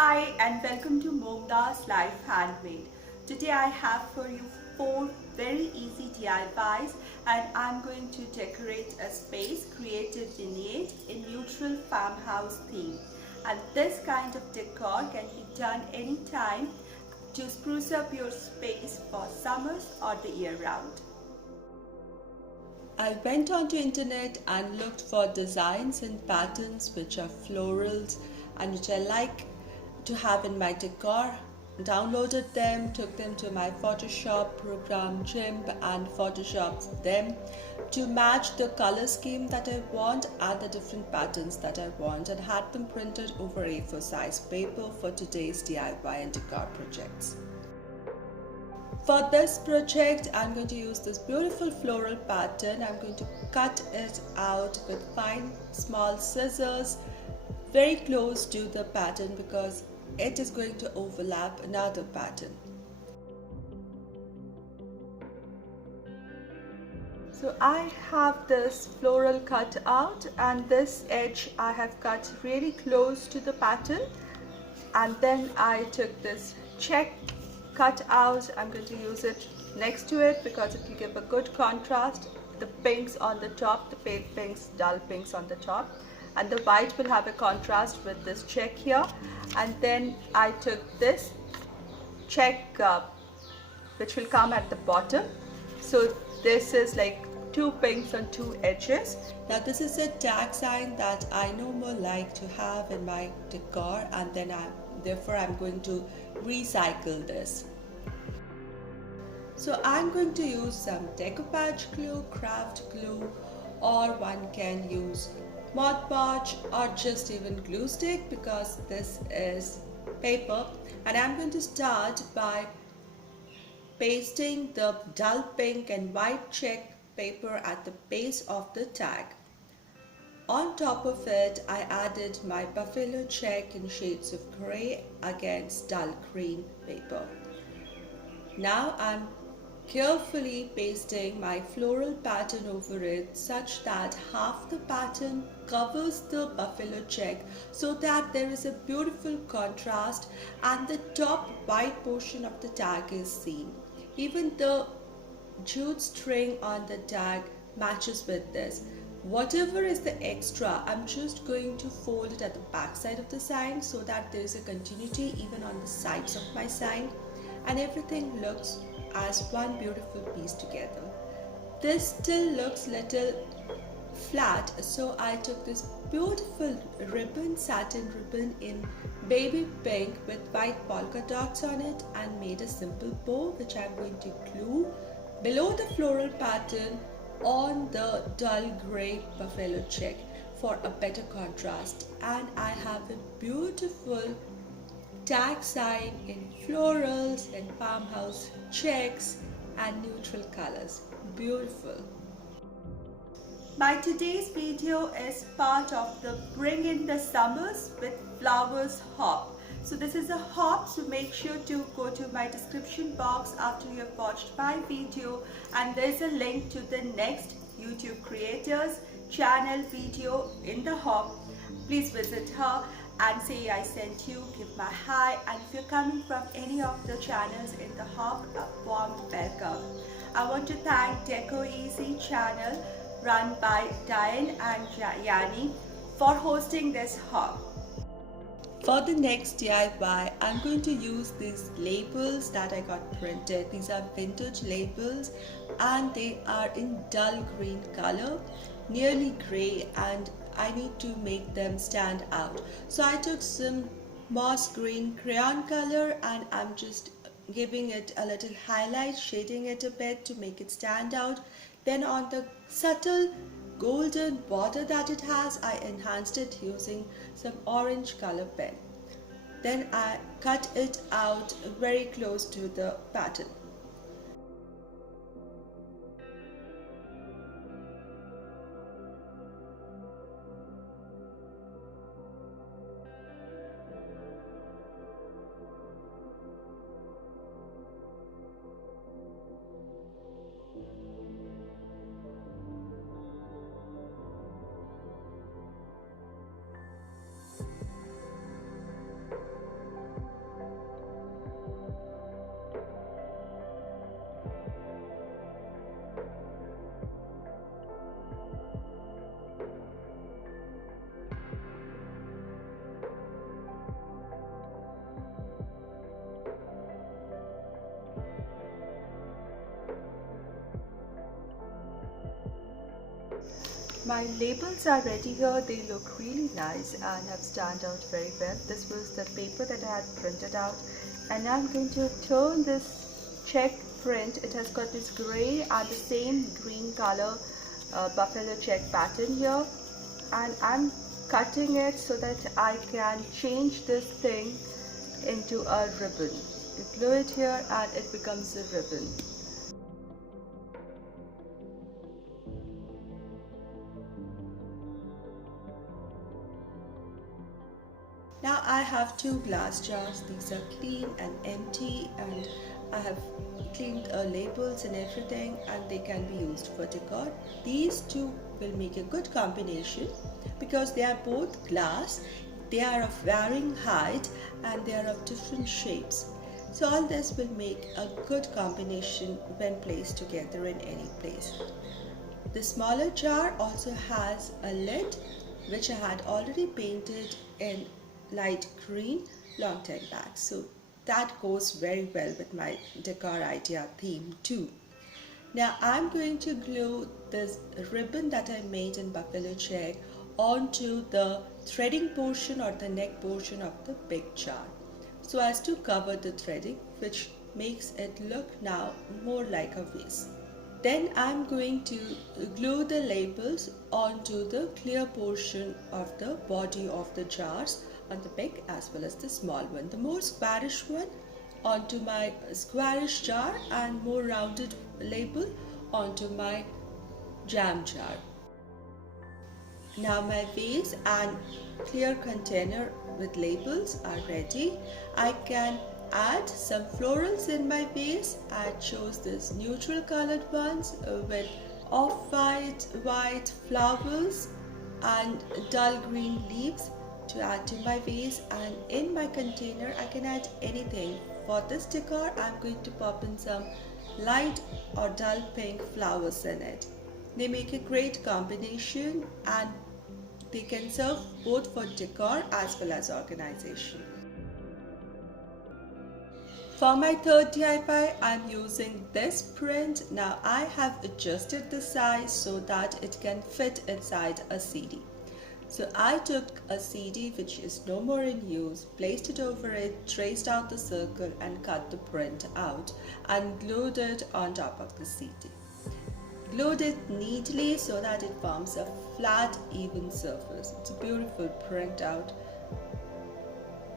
Hi and welcome to Momda's Life Handmade. Today I have for you 4 very easy DIYs and I'm going to decorate a space, create a vignette in neutral farmhouse theme. And this kind of decor can be done anytime to spruce up your space for summers or the year round. I went onto internet and looked for designs and patterns which are florals and which I like to have in my decor. Downloaded them, took them to my Photoshop program GIMP and photoshopped them to match the color scheme that I want and the different patterns that I want, and had them printed over A4 size paper for today's DIY and decor projects. For this project, I'm going to use this beautiful floral pattern. I'm going to cut it out with fine small scissors very close to the pattern because it is going to overlap another pattern. So I have this floral cut out, and this edge I have cut really close to the pattern, and then I took this check cut out. I'm going to use it next to it because it will give a good contrast. The pinks on the top, the pale pinks, dull pinks on the top, and the white will have a contrast with this check here. And then I took this check which will come at the bottom. So this is like 2 pinks on 2 edges. Now this is a tag sign that I no more like to have in my decor, and then therefore I'm going to recycle this. So I'm going to use some decoupage glue, craft glue, or one can use Mod Podge or just even glue stick because this is paper. And I'm going to start by pasting the dull pink and white check paper at the base of the tag. On top of it, I added my buffalo check in shades of grey against dull green paper. Now I'm carefully pasting my floral pattern over it such that half the pattern covers the buffalo check so that there is a beautiful contrast and the top white portion of the tag is seen. Even the jute string on the tag matches with this. Whatever is the extra, I'm just going to fold it at the back side of the sign so that there is a continuity even on the sides of my sign, and everything looks as one beautiful piece together. This still looks little flat, so I took this beautiful ribbon, satin ribbon in baby pink with white polka dots on it and made a simple bow which I'm going to glue below the floral pattern on the dull grey buffalo check for a better contrast. And I have a beautiful tag sign in florals and farmhouse checks and neutral colors. Beautiful. My today's video is part of the Bring in the Summers with Flowers hop. So this is a hop, so make sure to go to my description box after you have watched my video, and there's a link to the next YouTube creators channel video in the hop. Please visit her and say I sent you, give my hi, and if you're coming from any of the channels in the hop, a warm welcome. I want to thank Deco Easy channel run by Dyanne and Janny for hosting this hop. For the next DIY, I'm going to use these labels that I got printed. These are vintage labels and they are in dull green color, nearly grey, and I need to make them stand out. So I took some moss green crayon color and I'm just giving it a little highlight, shading it a bit to make it stand out. Then on the subtle golden border that it has, I enhanced it using some orange color pen. Then I cut it out very close to the pattern. My labels are ready here. They look really nice and have stand out very well. This was the paper that I had printed out, and now I'm going to turn this check print. It has got this grey and the same green color buffalo check pattern here, and I'm cutting it so that I can change this thing into a ribbon. You glue it here and it becomes a ribbon. Now I have two glass jars. These are clean and empty, and I have cleaned labels and everything, and they can be used for decor. These two will make a good combination because they are both glass, they are of varying height, and they are of different shapes. So all this will make a good combination when placed together in any place. The smaller jar also has a lid which I had already painted in light green long time back, so that goes very well with my decor idea theme too. Now I'm going to glue this ribbon that I made in buffalo check onto the threading portion or the neck portion of the big jar, so as to cover the threading, which makes it look now more like a vase. Then I'm going to glue the labels onto the clear portion of the body of the jars, on the big as well as the small one. The more squarish one onto my squarish jar, and more rounded label onto my jam jar. Now my vase and clear container with labels are ready. I can add some florals in my vase. I chose this neutral colored ones with off-white, white flowers and dull green leaves to add to my vase. And in my container I can add anything. For this decor I'm going to pop in some light or dull pink flowers in it. They make a great combination and they can serve both for decor as well as organization. For my third DIY, I'm using this print. Now I have adjusted the size so that it can fit inside a CD. So I took a CD which is no more in use, placed it over it, traced out the circle and cut the print out and glued it on top of the CD. Glued it neatly so that it forms a flat, even surface. It's a beautiful printout.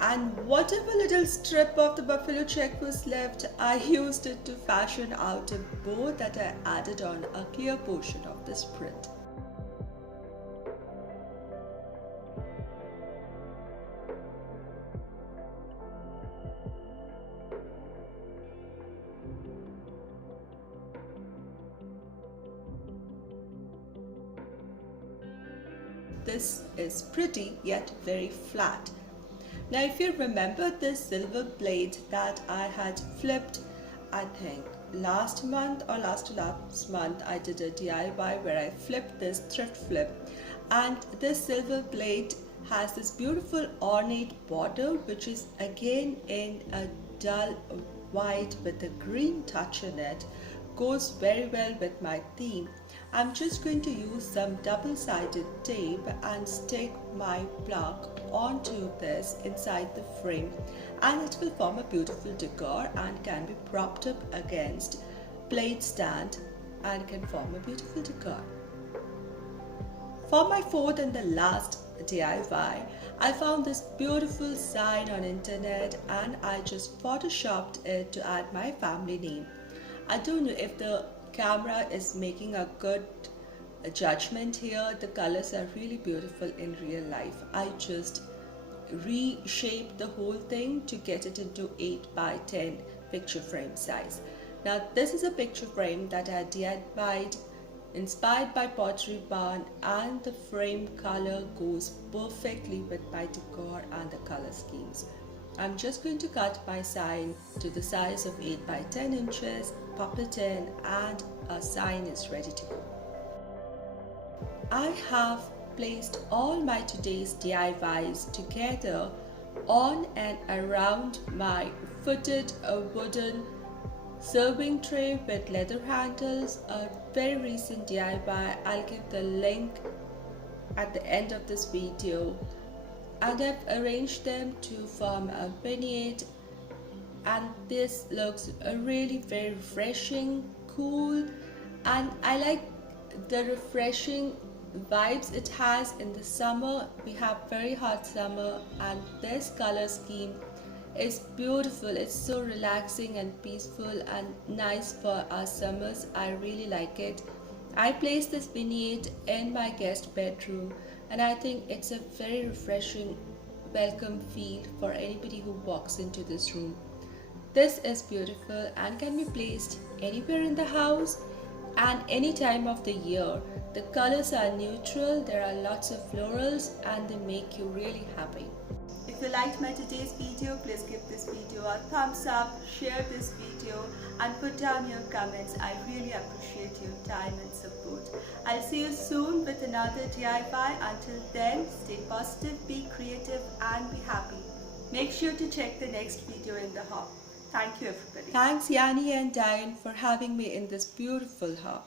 And whatever little strip of the buffalo check was left, I used it to fashion out a bow that I added on a clear portion of this print. This is pretty yet very flat. Now if you remember this silver blade that I had flipped, I think last month or last month I did a DIY where I flipped this thrift flip, and this silver blade has this beautiful ornate border which is again in a dull white with a green touch in it. Goes very well with my theme. I'm just going to use some double-sided tape and stick my block onto this inside the frame, and it will form a beautiful decor and can be propped up against plate stand and can form a beautiful decor. For my fourth and the last DIY, I found this beautiful sign on internet and I just photoshopped it to add my family name. I don't know if the camera is making a good judgment here. The colors are really beautiful in real life. I just reshaped the whole thing to get it into 8x10 picture frame size. Now this is a picture frame that I DIY'd inspired by Pottery Barn, and the frame color goes perfectly with my decor and the color schemes. I'm just going to cut my sign to the size of 8x10 inches, pop it in, and a sign is ready to go. I have placed all my today's DIYs together on and around my footed wooden serving tray with leather handles, a very recent DIY. I'll give the link at the end of this video. And I've arranged them to form a vignette, and this looks really very refreshing, cool, and I like the refreshing vibes it has in the summer. We have very hot summer and this color scheme is beautiful. It's so relaxing and peaceful and nice for our summers. I really like it. I placed this vignette in my guest bedroom and I think it's a very refreshing welcome feel for anybody who walks into this room. This is beautiful and can be placed anywhere in the house and any time of the year. The colors are neutral, there are lots of florals and they make you really happy. If you liked my today's video, please give this video a thumbs up, share this video and put down your comments. I really appreciate your time and support. I'll see you soon with another DIY. Until then, stay positive, be creative and be happy. Make sure to check the next video in the hub. Thank you everybody. Thanks Janny and Dyanne for having me in this beautiful hub.